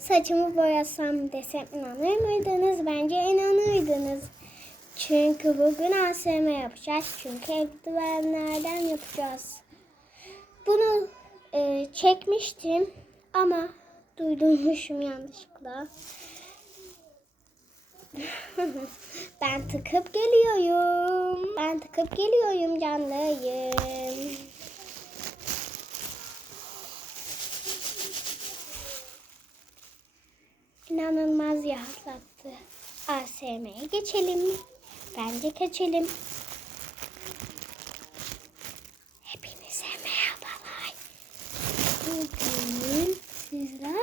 saçımı boyasam desem inanır mıydınız? Bence inanırdınız. Çünkü bugün ASM yapacağız. Çünkü eldivenlerden yapacağız. Bunu e, çekmiştim ama duydurmuşum yanlışlıkla. ben tıkıp geliyorum. Ben tıkıp geliyorum canlıyım. İnanılmaz rahatlattı. ASM'ye geçelim. Bence geçelim. Hepinize merhabalar. Bugün sizlerle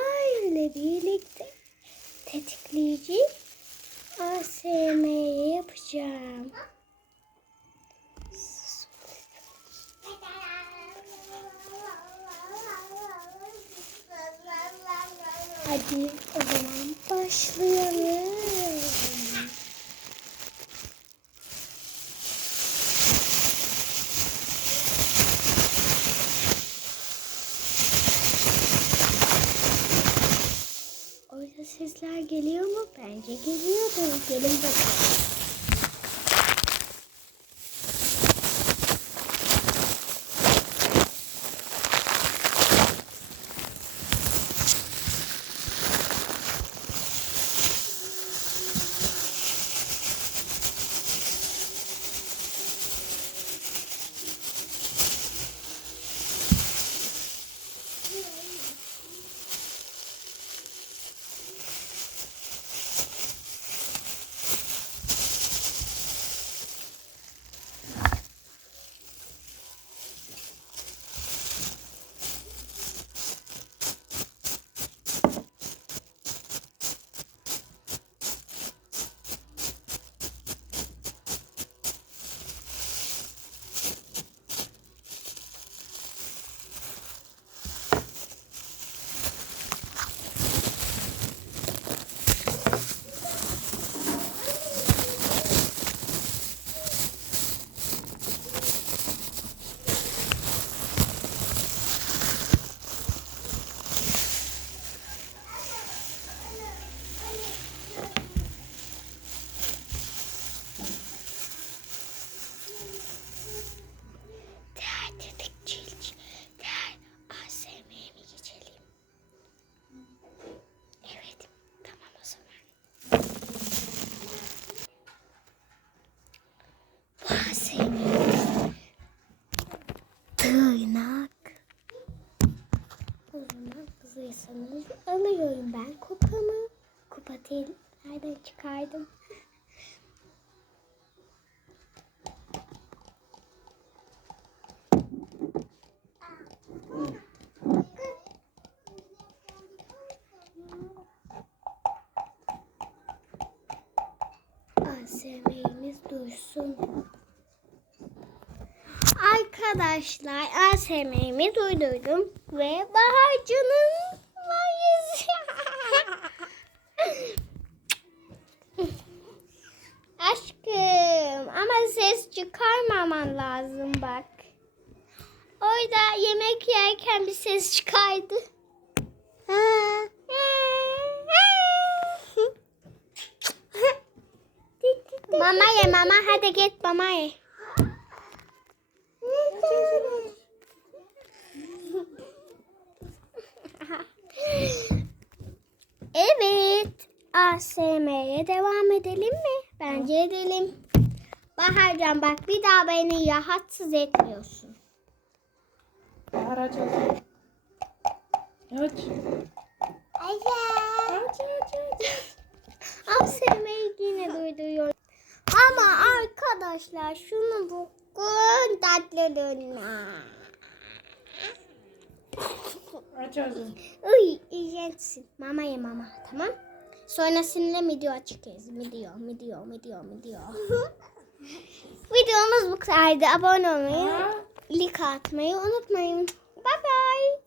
Hadi o zaman başlayalım. Orada sesler geliyor mu? Bence geliyordur. Gelin bakalım. Diğer tetikçilci, diğer ASM'ye mi geçelim? Evet, tamam o zaman. Bu ASM tırnak. O zaman kızıysanız alıyorum ben kupamı. Kupa değil, nereden çıkardım? ASM'imiz dursun. Arkadaşlar ASM'imi duydum ve Bahar'cının mayıs. Aşkım ama ses çıkarmaman lazım bak. Orada yemek yerken bir ses çıkardı. mama ye mama hadi git mama ye. Evet. ASM'ye devam edelim mi? Bence edelim. Baharcan bak bir daha beni rahatsız etmiyorsun. Bahar aç aç. Aç. Aç aç aç aç. ASM'yi yine duyduruyor. Ama arkadaşlar şunu bugün tatlılığına. Aç ağzını. Uy iğrençsin. Mama ye mama tamam. Sonra seninle video çıkarız. Video, video, video, video. Videomuz bu kadardı. Abone olmayı, like atmayı unutmayın. Bye bye.